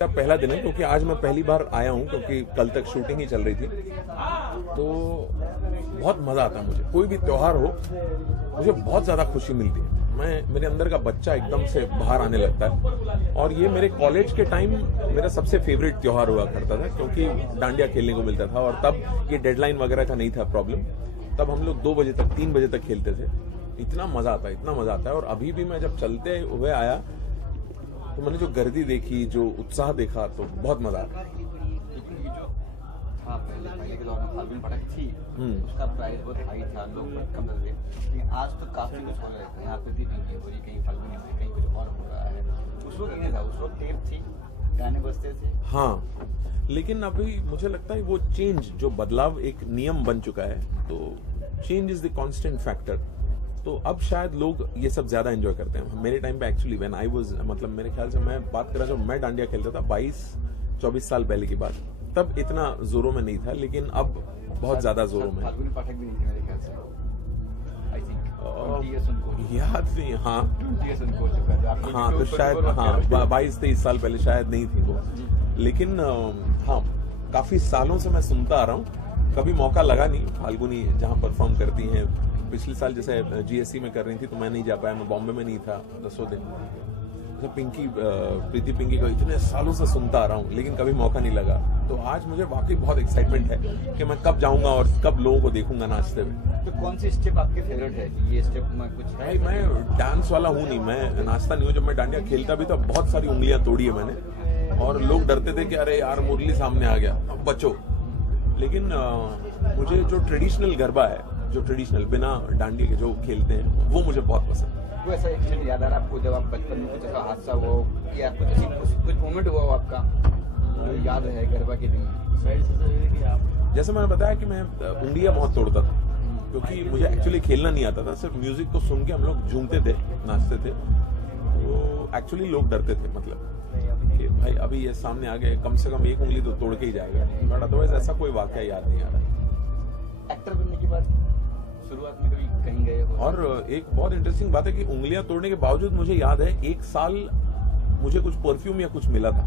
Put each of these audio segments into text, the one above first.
पहला दिन है क्योंकि आज मैं पहली बार आया हूँ, क्योंकि कल तक शूटिंग ही चल रही थी। तो बहुत मजा आता है मुझे, कोई भी त्योहार हो मुझे बहुत ज्यादा खुशी मिलती है। मेरे अंदर का बच्चा एकदम से बाहर आने लगता है। और ये मेरे कॉलेज के टाइम मेरा सबसे फेवरेट त्योहार हुआ करता था, क्योंकि डांडिया खेलने को मिलता था। और तब ये डेडलाइन वगैरह का नहीं था प्रॉब्लम। तब हम लोग 2 बजे तक 3 बजे तक खेलते थे। इतना मजा आता है, इतना मजा आता है। और अभी भी मैं जब चलते हुए आया तो मैंने जो गर्दी देखी, जो उत्साह देखा, तो बहुत मजा आया। पहले के दौर में फाल्गुनी पटाखे थी, उसका प्राइस बहुत हाई था, लोग बहुत कम लगे। लेकिन आज तो काफी कुछ हो रहा है। यहाँ पे दीपिंग हो रही, कहीं फाल्गुनी हो रही, कहीं कुछ और हो रहा है। उस वक्त नहीं था, उस वक्त टेप थी, गाने बजते थे। हाँ, लेकिन अभी मुझे लगता है वो चेंज, जो बदलाव एक नियम बन चुका है, तो change is the constant factor. तो अब शायद लोग ये सब ज्यादा एंजॉय करते हैं। मेरे टाइम पे एक्चुअली व्हेन आई वाज, मतलब मेरे ख्याल से मैं बात कर रहा, जब मैं डांडिया खेलता था 22-24 साल पहले की बात, तब इतना जोरों में नहीं था, लेकिन अब बहुत ज्यादा जोरों में। फाल्गुनी पटाखे भी नहीं थे मेरे ख्याल से, आई थिंक याद नहीं। हाँ 20 years उनको हो चुका है। हाँ, तो शायद हाँ 22-23 साल पहले शायद नहीं थी वो। लेकिन हाँ, काफी सालों से मैं सुनता आ रहा हूँ। कभी मौका लगा नहीं। फाल्गुनी जहाँ परफॉर्म करती हैं, पिछले साल जैसे जीएससी में कर रही थी तो मैं नहीं जा पाया, मैं बॉम्बे में नहीं था 10 दिन। पिंकी, प्रीति पिंकी को इतने सालों से सुनता आ रहा हूँ, लेकिन कभी मौका नहीं लगा। तो आज मुझे वाकई बहुत एक्साइटमेंट है कि मैं कब जाऊंगा और कब लोगों को देखूंगा नाचते हुए। तो कौन सी स्टेप आपके फेवरेट है? ये स्टेप में कुछ है? भाई मैं डांस वाला हूँ नहीं, मैं नाचता नहीं हूँ। जब मैं डांडिया खेलता भी तो बहुत सारी उंगलियां तोड़ी है मैंने, और लोग डरते थे कि अरे यार मुरली सामने आ गया, अब बचो। लेकिन मुझे जो ट्रेडिशनल गरबा है, जो ट्रेडिशनल बिना डांडिया के जो खेलते हैं, वो मुझे बहुत पसंद है। कोई ऐसा इंसिडेंट याद आ रहा है आपको, जब आप बचपन में कुछ ऐसा हादसा हुआ हो या कुछ मोमेंट हुआ हो आपका जो याद है गरबा के दिन? जैसे मैंने बताया कि मैं उंगलियां बहुत तोड़ता था, क्योंकि मुझे एक्चुअली खेलना नहीं आता था। सिर्फ म्यूजिक को सुन के हम लोग झूमते थे, नाचते थे। तो एक्चुअली लोग डरते थे, मतलब कि भाई अभी ये सामने आ गए, कम से कम एक उंगली तो तोड़ के ही जाएगा। बट अदरवाइज ऐसा कोई वाकया याद नहीं आ रहा। एक्टर बनने के बाद शुरुआत में कभी कहीं गए हो? और एक बहुत इंटरेस्टिंग बात है कि उंगलियां तोड़ने के बावजूद मुझे याद है, एक साल मुझे कुछ परफ्यूम या कुछ मिला था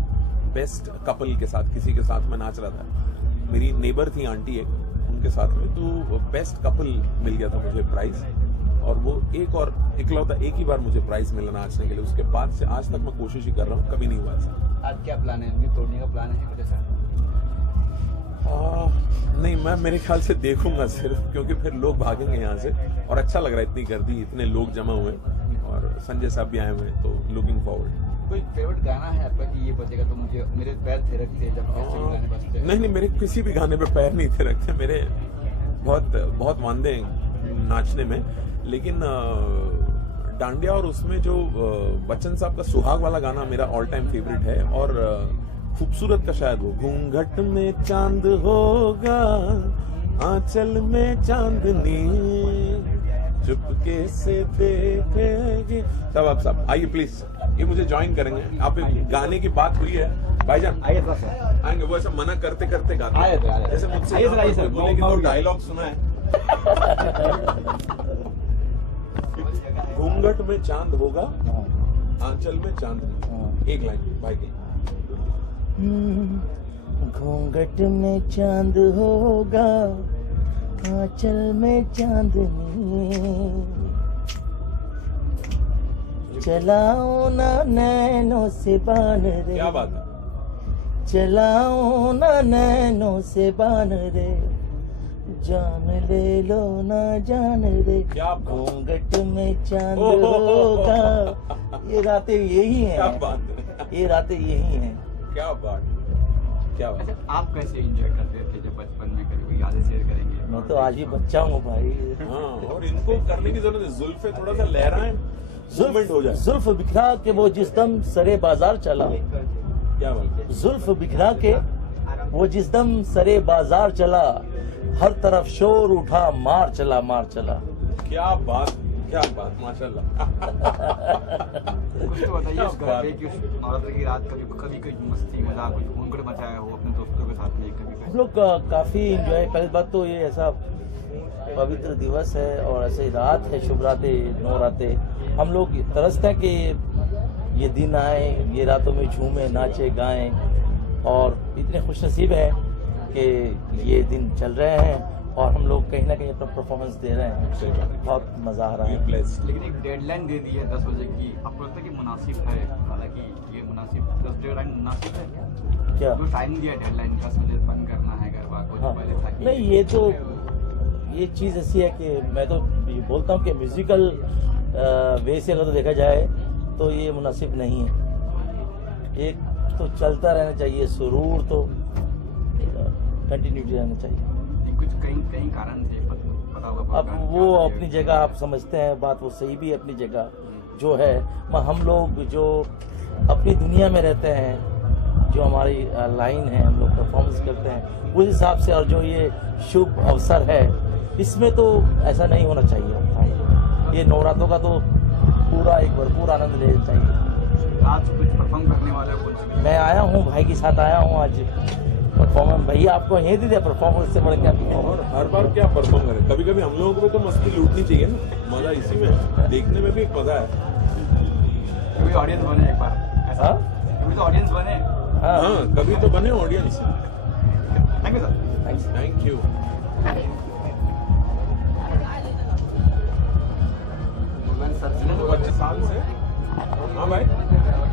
बेस्ट कपल के साथ। किसी के साथ मैं नाच रहा था, मेरी नेबर थी आंटी एक, उनके साथ में, तो बेस्ट कपल मिल गया था मुझे प्राइज। और वो एक और इकलौता एक ही बार मुझे प्राइज मिला नाचने के लिए। उसके बाद से आज तक मैं कोशिश ही कर रहा हूँ, कभी नहीं हुआ ऐसा। आज क्या प्लान है? उंगली तोड़ने का प्लान है कुछ ऐसा? नहीं, मैं मेरे ख्याल से देखूंगा सिर्फ, क्योंकि फिर लोग भागेंगे यहाँ से। और अच्छा लग रहा है, इतनी गर्दी, इतने लोग जमा हुए, और संजय साहब भी आए हुए हैं, तो लुकिंग फॉरवर्ड। कोई फेवरेट गाना है आपका कि ये बजेगा तो मुझे मेरे पैर थिरकते जब गाने बजते हैं? नहीं, मेरे किसी भी गाने पे पैर नहीं थिरकते। मेरे बहुत वांदे नाचने में। लेकिन डांडिया और उसमें जो बच्चन साहब का सुहाग वाला गाना मेरा ऑल टाइम फेवरेट है। और खूबसूरत का शायद वो, घूंघट में चांद होगा, आंचल में चांदनी, चुपके से देखेगी। सब आइए प्लीज, ये मुझे ज्वाइन करेंगे। आप गाने की बात हुई है भाईजान, आएंगे। वो ऐसा मना करते करते गाते, जैसे मुझसे बोलेंगे तो डायलॉग सुना है। घूंघट में चांद होगा, आंचल में चांदनी। एक लाइन भाई की। घूंघट में चांद होगा, आंचल में चांदनी, चलाओ ना नैनों से बान रे। क्या बात है? चलाओ ना नैनों से बान रे, जान ले लो ना जान रे। घूंघट में चांद होगा। ये रातें यही हैं। क्या बात है? ये रातें यही हैं। क्या बात, क्या बात। अच्छा, आप कैसे एंजॉय करते थे जब बचपन में? कभी यादें शेयर करेंगे? मैं तो आज ही बच्चा हूँ भाई। हाँ, और इनको करने की जरूरत है। जुल्फे थोड़ा सा लहराएं, मूवमेंट हो जाए। जुल्फ बिखरा के वो जिस दम सरे बाजार चला। क्या बात? जुल्फ बिखरा के वो जिस दम सरे बाजार चला, हर तरफ शोर उठा, मार चला मार चला। क्या बात, क्या बात, माशाल्लाह। कुछ तो बताइए उस घर पे कि उस नवरात्र की रात कभी कोई मस्ती मजाक कुछ घूंघट मचाया हो अपने दोस्तों के साथ में? कभी हम लोग काफी एंजॉय। पहली बात तो ये ऐसा पवित्र दिवस है और ऐसे रात है, शुभ रातें, 9 रातें। हम लोग तरसते हैं कि ये दिन आए, ये रातों में झूमे नाचे गाएं, और इतने खुशनसीब हैं कि ये दिन चल रहे हैं और हम लोग कहीं ना कहीं अपना परफॉर्मेंस दे रहे हैं। बहुत मज़ा आ रहा है। लेकिन एक डेडलाइन दे दी है 10 बजे की, आपको लगता है कि मुनासिब है? हालांकि ये मुनासिब 10 डेडलाइन मुनासिब है क्या जो टाइम दिया डेडलाइन 10 बजे बंद करना है गरबा को? हाँ, पहले था कि नहीं, ये तो ये चीज़ ऐसी है कि मैं तो ये बोलता हूँ कि म्यूज़िकल वे से अगर तो देखा जाए तो ये मुनासिब नहीं है। एक तो चलता रहना चाहिए, सुरूर तो कंटिन्यूटी रहना चाहिए। कुछ कई कारण थे, पता होगा। अब वो अपनी जगह आप समझते हैं, बात वो सही भी है अपनी जगह जो है। हम लोग जो अपनी दुनिया में रहते हैं, जो हमारी लाइन है, हम लोग परफॉर्मेंस करते हैं उस हिसाब से, और जो ये शुभ अवसर है इसमें तो ऐसा नहीं होना चाहिए। ये नवरात्रों का तो पूरा एक भरपूर आनंद लेना चाहिए। आज कुछ परफॉर्म करने वाले हो? कौन सी? मैं आया हूँ, भाई के साथ आया हूँ आज परफॉर्मेंस। भैया आपको यही दे दिया परफॉर्मेंस से बढ़ के आप। और हर बार क्या परफॉर्म करें, कभी कभी हम लोगों को भी तो मस्ती लूटनी चाहिए ना, मजा इसी में, देखने में भी एक मजा है। कभी ऑडियंस बने एक बार ऐसा? कभी तो ऑडियंस बने। हाँ, कभी तो बने audience. Thank you sir. Thank you. Sir 25 साल से। हाँ भाई,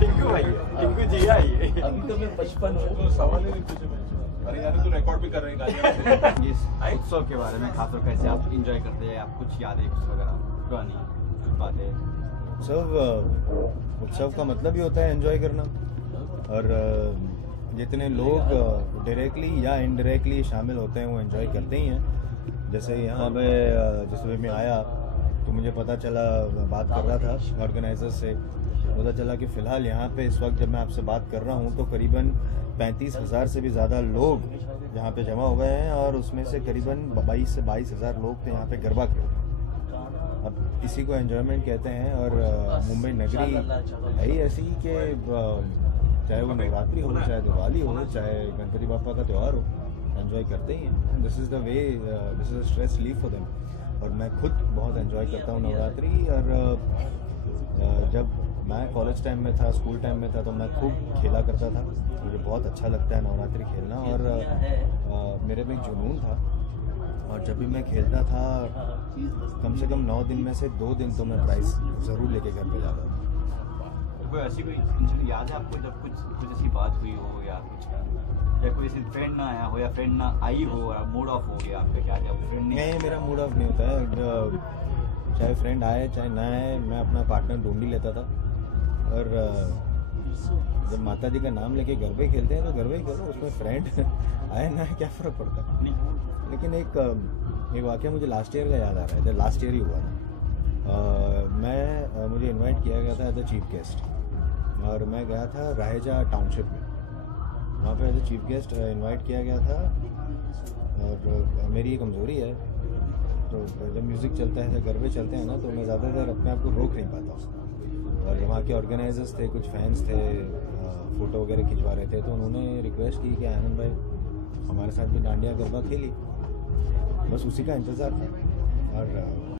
टिंकू भाई, टिंकू जी आइए। अभी तो मैं 55 हूँ। तो सवाल ही नहीं पूछे मैं। अरे यार, तू रिकॉर्ड भी कर रहे हैं इस उत्सव के बारे में खासतौर कैसे आप इंजॉय करते हैं? आप कुछ यादें कुछ वगैरह पुरानी कुछ बातें? उत्सव का मतलब ही होता है एंजॉय करना, और जितने लोग डायरेक्टली या इनडायरेक्टली शामिल होते हैं वो एंजॉय करते ही हैं। जैसे यहाँ पे जिस वे में आया तो मुझे पता चला, बात कर रहा था ऑर्गेनाइजर से, पता चला कि फ़िलहाल यहाँ पे इस वक्त जब मैं आपसे बात कर रहा हूँ तो करीबन 35,000 से भी ज़्यादा लोग यहाँ पे जमा हुए हैं, और उसमें से करीबन 22 से 22,000 लोग थे यहाँ पे गरबा खेलते। अब इसी को एंजॉयमेंट कहते हैं, और मुंबई नगरी है ही ऐसी कि चाहे वो नवरात्रि हो, चाहे दिवाली हो, चाहे गणपति बापा का त्यौहार हो, एंजॉय करते ही हैं। This is the way, this is a stress relief for them. और मैं खुद बहुत एंजॉय करता हूँ नवरात्रि। और जब मैं कॉलेज टाइम में था, स्कूल टाइम में था, तो मैं खूब खेला करता था। मुझे बहुत अच्छा लगता है नवरात्रि खेलना, और मेरे में एक जुनून था, और जब भी मैं खेलता था कम से कम 9 दिन में से 2 दिन तो मैं प्राइज़ ज़रूर लेके घर पे जाता था। कोई ऐसी कोई इंसिडेंट याद है आपको जब कुछ ऐसी बात हुई हो, या कुछ, या कोई ऐसी फ्रेंड ना आया हो, या फ्रेंड ना आई हो और मूड ऑफ हो गया आपका? क्या जब फ्रेंड नहीं, मेरा मूड ऑफ नहीं होता है। चाहे फ्रेंड आए चाहे ना आए, मैं अपना पार्टनर ढूंढ ही लेता था। और जब माता जी का नाम लेके गरबे खेलते हैं तो गरबे ही खेलो, उसमें फ्रेंड आए ना आए क्या फ़र्क पड़ता है। लेकिन एक वाक़या मुझे लास्ट ईयर का याद आ रहा है, लास्ट ईयर ही हुआ था। मुझे इनवाइट किया गया था एज अ चीफ गेस्ट, और मैं गया था राहेजा टाउनशिप में, वहाँ पे as a chief guest invite किया गया था। और मेरी ये कमज़ोरी है, तो जब म्यूज़िक चलता है, जब गरबे चलते हैं ना, तो मैं ज़्यादा देर अपने आप को रोक नहीं पाता हूँ। और वहाँ के ऑर्गेनाइजर्स थे, कुछ फैंस थे, फ़ोटो वगैरह खिंचवा रहे थे, तो उन्होंने रिक्वेस्ट की कि आनंद भाई हमारे साथ भी डांडिया गरबा खेली। बस उसी का इंतज़ार था। और